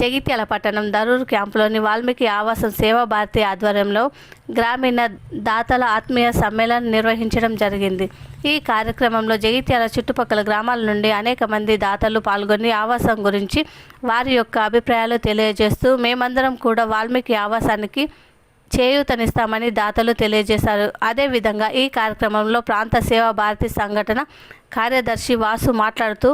జగిత్యాల పట్టణం దరూర్ క్యాంపులోని వాల్మీకి ఆవాసం సేవా భారతి ఆధ్వర్యంలో గ్రామీణ దాతల ఆత్మీయ సమ్మేళనం నిర్వహించడం జరిగింది. ఈ కార్యక్రమంలో జగిత్యాల చుట్టుపక్కల గ్రామాల నుండి అనేక మంది దాతలు పాల్గొని ఆవాసం గురించి వారి యొక్క అభిప్రాయాలు తెలియజేస్తూ మేమందరం కూడా వాల్మీకి ఆవాసానికి చేయూతనిస్తామని దాతలు తెలియజేశారు. అదేవిధంగా ఈ కార్యక్రమంలో ప్రాంత సేవా భారతి సంఘటన కార్యదర్శి వాసు మాట్లాడుతూ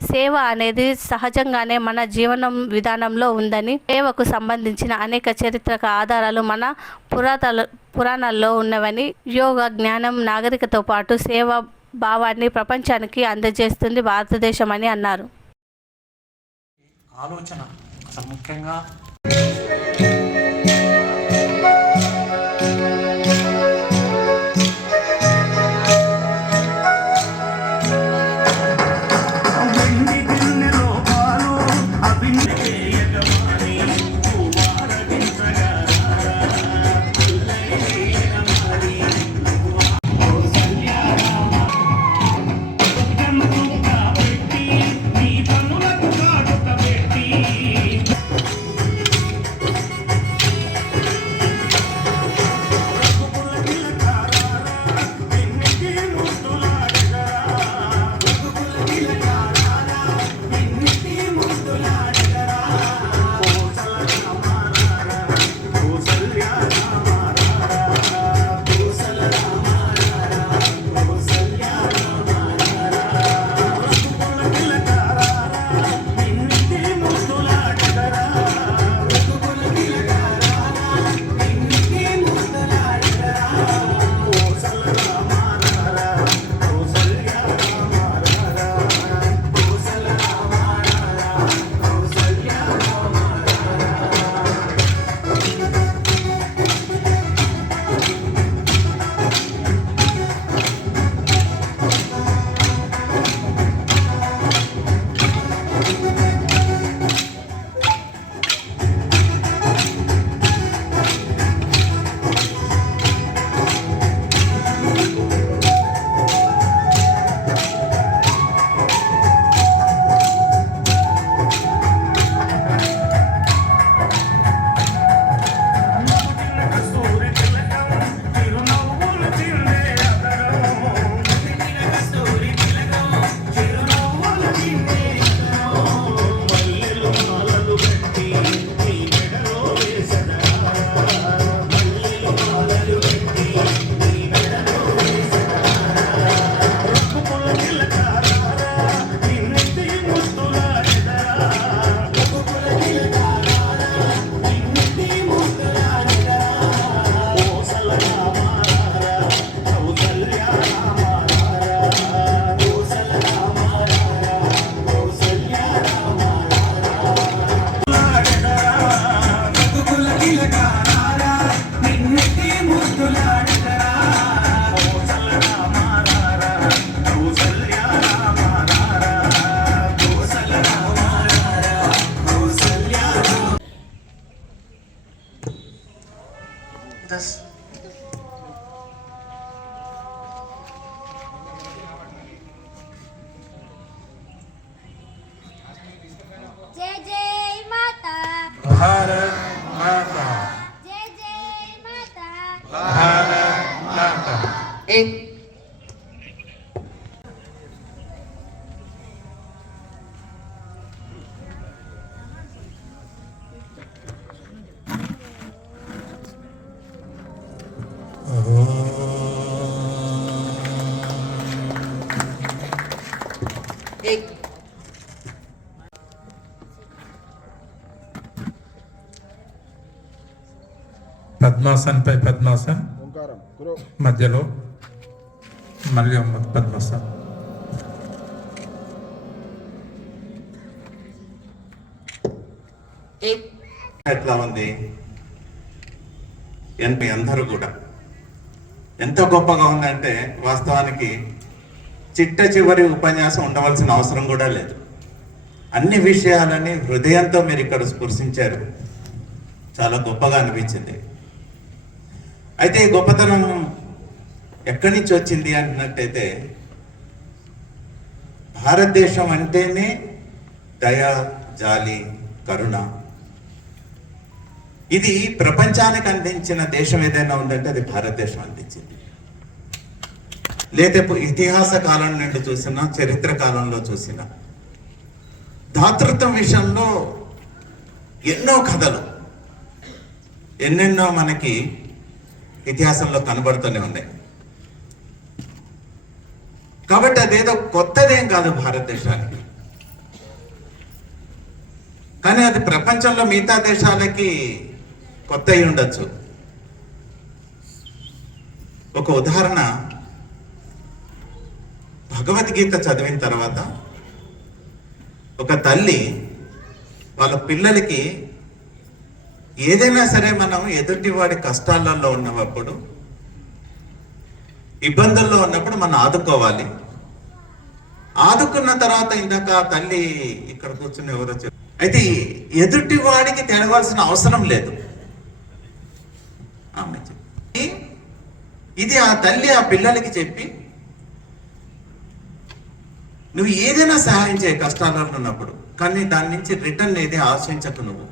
సేవ అనేది సహజంగానే మన జీవనం విధానంలో ఉందని సేవకు సంబంధించిన అనేక చరిత్రక ఆధారాలు మన పురాతన పురాణాల్లో ఉన్నవని యోగ జ్ఞానం నాగరికతో పాటు సేవ భావాన్ని ప్రపంచానికి అందజేస్తుంది భారతదేశం అని అన్నారు. ఆలోచన. ముఖ్యంగా పద్మాసన్ పై పద్మాసన్. మధ్యలో మళ్ళీ పద్మాసన్. एक ఎట్లా ఉంది ఎంత అందరూ కూడా. ఎంత గొప్పగా ఉందంటే వాస్తవానికి చిట్ట చివరి ఉపన్యాసం ఉండవలసిన అవసరం కూడా లేదు. అన్ని విషయాలని హృదయంతో మీరు ఇక్కడ స్పృశించారు. చాలా గొప్పగా అనిపించింది. అయితే ఈ గొప్పతనం ఎక్కడి నుంచి వచ్చింది అన్నట్టయితే భారతదేశం అంటేనే దయ జాలి కరుణ. ఇది ప్రపంచానికి అందించిన దేశం ఏదైనా ఉందంటే అది భారతదేశం అందించింది. లేదా ఇతిహాస కాలం నుండి చూసినా చరిత్ర కాలంలో చూసినా దాతృత్వం విషయంలో ఎన్నో కథలు ఎన్నెన్నో మనకి ఇతిహాసంలో కనబడుతూనే ఉన్నాయి. కాబట్టి అదేదో కొత్తదేం కాదు భారతదేశానికి. కానీ అది ప్రపంచంలో మిగతా దేశాలకి కొత్త అయి ఉండొచ్చు. ఒక ఉదాహరణ భగవద్గీత చదివిన తర్వాత ఒక తల్లి వాళ్ళ పిల్లలకి ఏదైనా సరే మనం ఎదుటి వాడి కష్టాలలో ఉన్నప్పుడు ఇబ్బందుల్లో ఉన్నప్పుడు మనం ఆదుకోవాలి. ఆదుకున్న తర్వాత ఇందాక ఆ తల్లి ఇక్కడ కూర్చుని ఎవరో చెప్పారు అయితే ఎదుటి వాడికి తెలవాల్సిన అవసరం లేదు. ఆమె ఇది ఆ తల్లి ఆ పిల్లలకి చెప్పి నువ్వు ఏదైనా సహాయం చేయ కష్టాలలో ఉన్నప్పుడు కానీ దాని నుంచి రిటర్న్ ఏది ఆశించకు నువ్వు.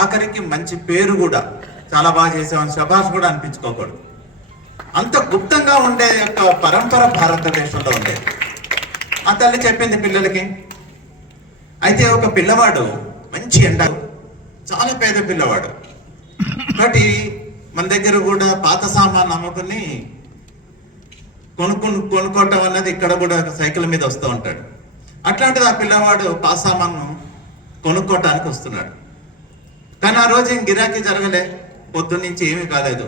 ఆఖరికి మంచి పేరు కూడా చాలా బాగా చేసామని శబాష్ కూడా అనిపించుకోకూడదు. అంత గుప్తంగా ఉండే యొక్క పరంపర భారతదేశంలో ఉండేది ఆ తల్లి చెప్పింది పిల్లలకి అయితే ఒక పిల్లవాడు మంచి ఎండ చాలా పేద పిల్లవాడు. కాబట్టి మన దగ్గర కూడా పాత సామాన్ అమ్ముకుని కొనుక్కు కొనుక్కోవటం అన్నది ఇక్కడ కూడా సైకిల్ మీద వస్తూ ఉంటాడు. అట్లాంటిది ఆ పిల్లవాడు పాత సామాన్ను కొనుక్కోవటానికి వస్తున్నాడు. కానీ ఆ రోజు ఏం గిరాకీ జరగలే? పొద్దు నుంచి ఏమీ కాలేదు.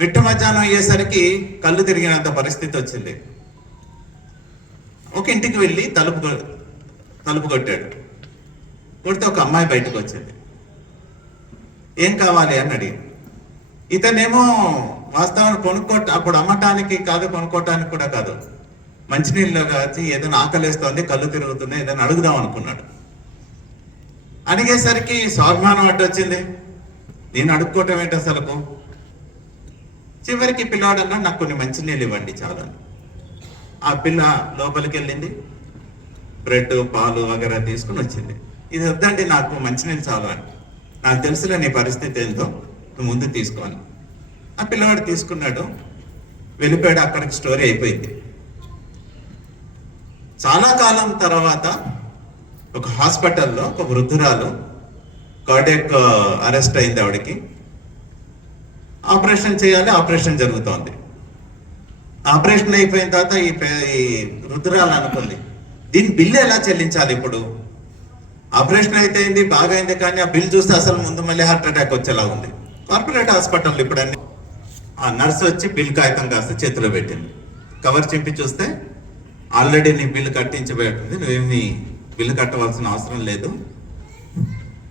మిట్ట మధ్యాహ్నం అయ్యేసరికి కళ్ళు తిరిగినంత పరిస్థితి వచ్చింది. ఒక ఇంటికి వెళ్ళి తలుపు తలుపు కొట్టాడు. కొడితే ఒక అమ్మాయి బయటకు వచ్చింది. ఏం కావాలి అని అడిగి ఇతనేమో వాస్తవాన్ని కొనుక్కో అప్పుడు అమ్మటానికి కాదు కొనుక్కోటానికి కూడా కాదు. మంచినీళ్ళు కాచి ఏదైనా ఆకలేస్తోంది కళ్ళు తిరుగుతున్నాయి ఏదైనా అడుగుదాం అనుకున్నాడు. అడిగేసరికి స్వాభిమానం అడ్డొచ్చింది నేను అడుక్కోవటం ఏంటి అసలుకు చివరికి పిల్లాడన్నా నాకు కొన్ని మంచినీళ్ళు ఇవ్వండి చాలా. ఆ పిల్ల లోపలికి వెళ్ళింది బ్రెడ్ పాలు వగేరా తీసుకుని వచ్చింది. ఇది వద్దండి నాకు మంచినీళ్ళు చాలు అని. నాకు తెలుసులే నీ పరిస్థితి ఏంటో. నువ్వు ముందు తీసుకోని ఆ పిల్లవాడు తీసుకున్నాడు. వెళ్ళిపోయాడు. అక్కడికి స్టోరీ అయిపోయింది. చాలా కాలం తర్వాత ఒక హాస్పిటల్లో ఒక వృద్ధురాలు కార్డియక్ అరెస్ట్ అయింది ఆవిడకి. ఆపరేషన్ చేయాలి ఆపరేషన్ జరుగుతోంది. ఆపరేషన్ అయిపోయిన తర్వాత ఈ పే- వృద్ధురాలు అనుకుంది దీని బిల్లు ఎలా చెల్లించాలి ఇప్పుడు? ఆపరేషన్ అయితే అయింది బాగా అయింది కానీ ఆ బిల్ చూస్తే అసలు ముందు మళ్ళీ హార్ట్ అటాక్ వచ్చేలా ఉంది. కార్పొరేట్ హాస్పిటల్ ఇప్పుడు అన్ని ఆ నర్స్ వచ్చి బిల్ కాగితం కాస్త చేతిలో పెట్టింది. కవర్ చింపి చూస్తే ఆల్రెడీ నీ బిల్లు కట్టించబోతుంది నువ్వేమి బిల్లు కట్టవలసిన అవసరం లేదు.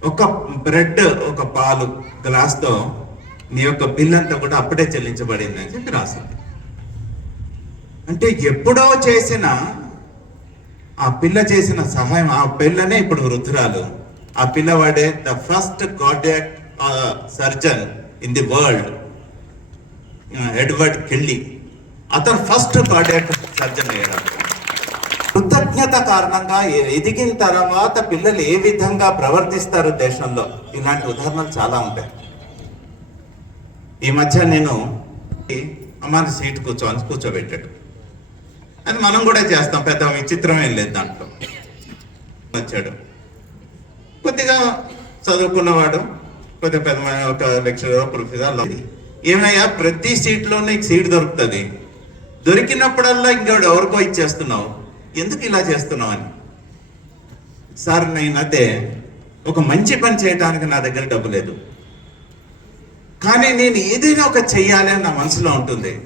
ఒక బ్రెడ్ ఒక పాలు గ్లాస్తో నీ యొక్క బిల్ అంతా కూడా అప్పుడే చెల్లించబడింది అని చెప్పి రాసింది. అంటే ఎప్పుడో చేసిన ఆ పిల్ల చేసిన సహాయం ఆ పిల్లనే ఇప్పుడు వృద్ధురాలు. ఆ పిల్లవాడే the first cardiac surgeon in the world. Edward Kelly. అతను ఫస్ట్ కార్డియాక్ సర్జన్ అయ్యాడు. అజ్ఞత కారణంగా ఎదిగిన తర్వాత పిల్లలు ఏ విధంగా ప్రవర్తిస్తారు దేశంలో? ఇలాంటి ఉదాహరణలు చాలా ఉంటాయి. ఈ మధ్య నేను అమ్మాని సీట్ కూర్చోని కూర్చోబెట్టాడు. అది మనం కూడా చేస్తాం పెద్ద విచిత్రం ఏం లేదు దాంట్లో. వచ్చాడు. కొద్దిగా చదువుకున్నవాడు కొద్దిగా పెద్ద ఒక లెక్చరర్ ప్రొఫెసర్ ఏమయ్యా ప్రతి సీట్లో నీకు సీట్ దొరుకుతుంది. దొరికినప్పుడల్లా ఇంకోటి ఎవరికో ఇచ్చేస్తున్నావు. ఎందుకు ఇలా చేస్తున్నావు అని సార్ నేను ఒక మంచి పని చేయడానికి నా దగ్గర డబ్బు లేదు. కానీ నేను ఏదైనా ఒక చెయ్యాలి అని నా మనసులో ఉంటుంది.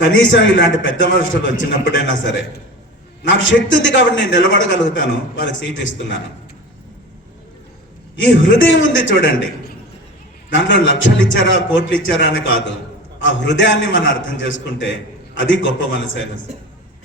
కనీసం ఇలాంటి పెద్ద మనుషులు వచ్చినప్పుడైనా సరే. నాకు శక్తి ఉంది కాబట్టి నేను నిలబడగలుగుతాను వాళ్ళకి సీట్ ఇస్తున్నాను. ఈ హృదయం ఉంది చూడండి. దాంట్లో లక్షలు ఇచ్చారా కోట్లు ఇచ్చారా అని కాదు. ఆ హృదయాన్ని మనం అర్థం చేసుకుంటే అది గొప్ప మనసు అయిన